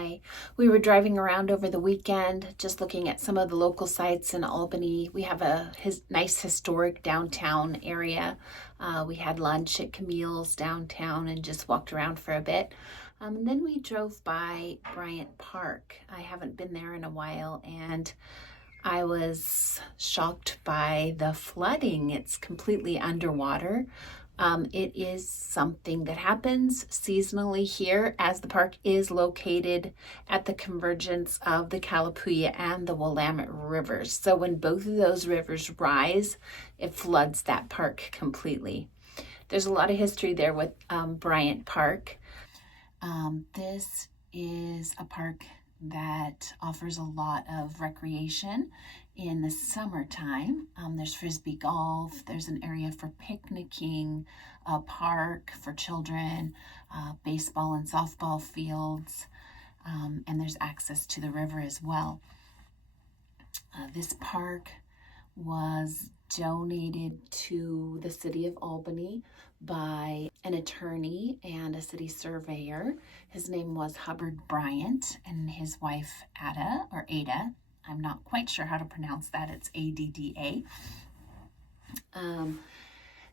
Hi, we were driving around over the weekend just looking at some of the local sites in Albany. We have a nice historic downtown area. We had lunch at Camille's downtown and just walked around for a bit. And then we drove by Bryant Park. I haven't been there in a while and I was shocked by the flooding. It's completely underwater. It is something that happens seasonally here as the park is located at the convergence of the Calapooya and the Willamette rivers. So when both of those rivers rise, it floods that park completely. There's a lot of history there with Bryant Park. This is a park that offers a lot of recreation in the summertime. There's frisbee golf, there's an area for picnicking, a park for children, baseball and softball fields, and there's access to the river as well. This park was donated to the city of Albany by an attorney and a city surveyor. His name was Hubbard Bryant and his wife Ada. I'm not quite sure how to pronounce that. It's Adda.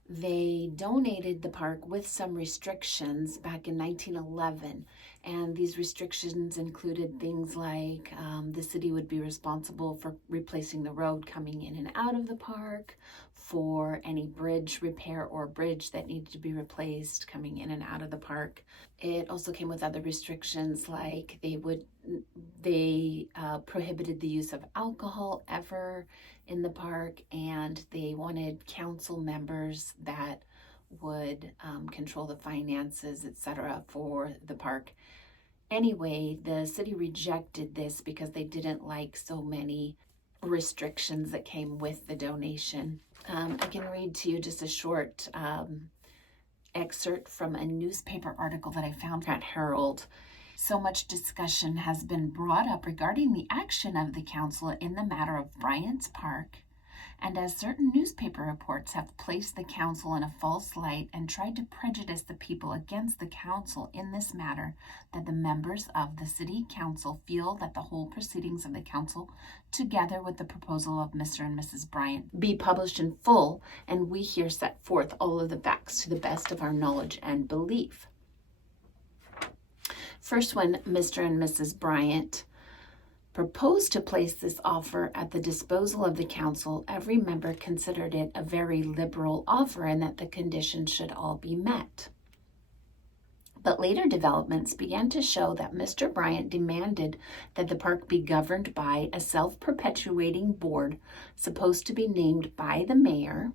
They donated the park with some restrictions back in 1911, and these restrictions included things like the city would be responsible for replacing the road coming in and out of the park, for any bridge repair or bridge that needed to be replaced coming in and out of the park. It also came with other restrictions like they prohibited the use of alcohol ever in the park, and they wanted council members that would control the finances, etc., for the park. Anyway, the city rejected this because they didn't like so many restrictions that came with the donation. I can read to you just a short excerpt from a newspaper article that I found at Herald. So much discussion has been brought up regarding the action of the council in the matter of Bryant's Park, and as certain newspaper reports have placed the council in a false light and tried to prejudice the people against the council in this matter, that the members of the city council feel that the whole proceedings of the council, together with the proposal of Mr. and Mrs. Bryant, be published in full, and we here set forth all of the facts to the best of our knowledge and belief. First, when Mr. and Mrs. Bryant proposed to place this offer at the disposal of the council, every member considered it a very liberal offer and that the conditions should all be met. But later developments began to show that Mr. Bryant demanded that the park be governed by a self-perpetuating board supposed to be named by the mayor,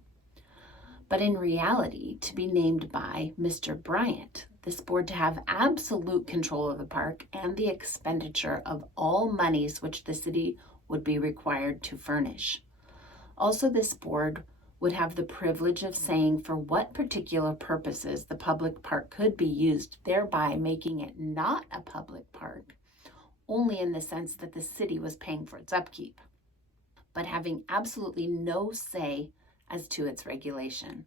but in reality to be named by Mr. Bryant. This board to have absolute control of the park and the expenditure of all monies which the city would be required to furnish. Also, this board would have the privilege of saying for what particular purposes the public park could be used, thereby making it not a public park, only in the sense that the city was paying for its upkeep, but having absolutely no say as to its regulation.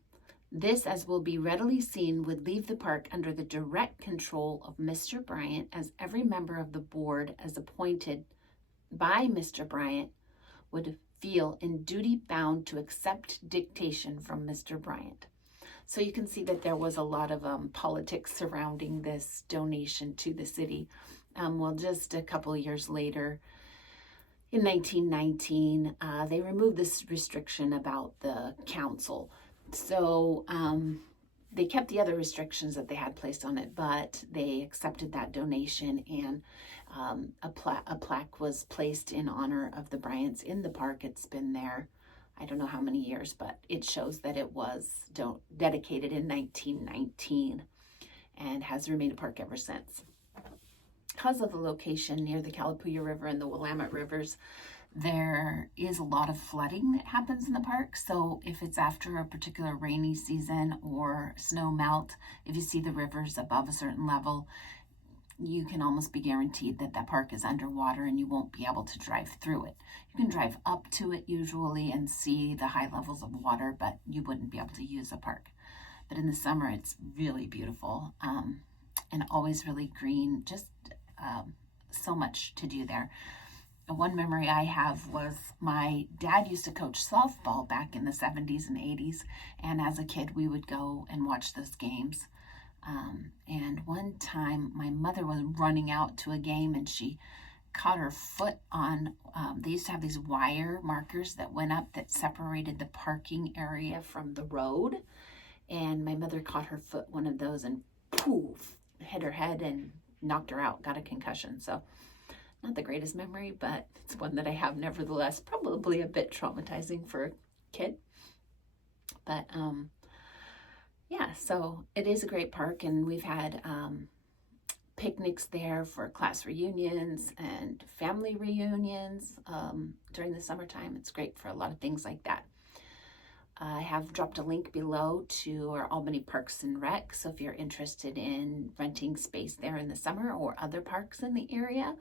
This, as will be readily seen, would leave the park under the direct control of Mr. Bryant, as every member of the board, as appointed by Mr. Bryant, would feel in duty bound to accept dictation from Mr. Bryant. So you can see that there was a lot of politics surrounding this donation to the city. Just a couple of years later, in 1919, they removed this restriction about the council. So they kept the other restrictions that they had placed on it, but they accepted that donation, and a plaque was placed in honor of the Bryants in the park. It's been there, I don't know how many years, but it shows that it was dedicated in 1919 and has remained a park ever since. Because of the location near the Calapooya River and the Willamette rivers, there is a lot of flooding that happens in the park. So if it's after a particular rainy season or snow melt, if you see the rivers above a certain level, you can almost be guaranteed that that park is underwater and you won't be able to drive through it. You can drive up to it usually and see the high levels of water, but you wouldn't be able to use the park. But in the summer, it's really beautiful and always really green, just so much to do there. And one memory I have was my dad used to coach softball back in the 70s and 80s. And as a kid, we would go and watch those games. And one time my mother was running out to a game and she caught her foot on, they used to have these wire markers that went up that separated the parking area from the road. And my mother caught her foot, one of those, and poof, hit her head and knocked her out, got a concussion. So not the greatest memory, but it's one that I have nevertheless, probably a bit traumatizing for a kid. But yeah, so it is a great park, and we've had picnics there for class reunions and family reunions during the summertime. It's great for a lot of things like that. I have dropped a link below to our Albany Parks and Rec, so if you're interested in renting space there in the summer or other parks in the area,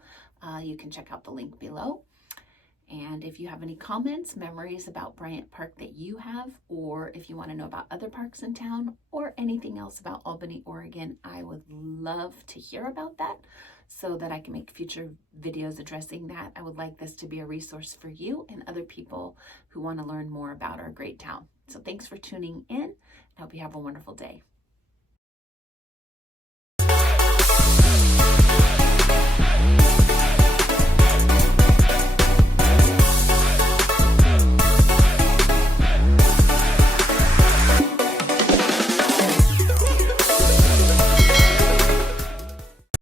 you can check out the link below. And if you have any comments, memories about Bryant Park that you have, or if you want to know about other parks in town or anything else about Albany, Oregon, I would love to hear about that so that I can make future videos addressing that. I would like this to be a resource for you and other people who want to learn more about our great town. So thanks for tuning in. I hope you have a wonderful day.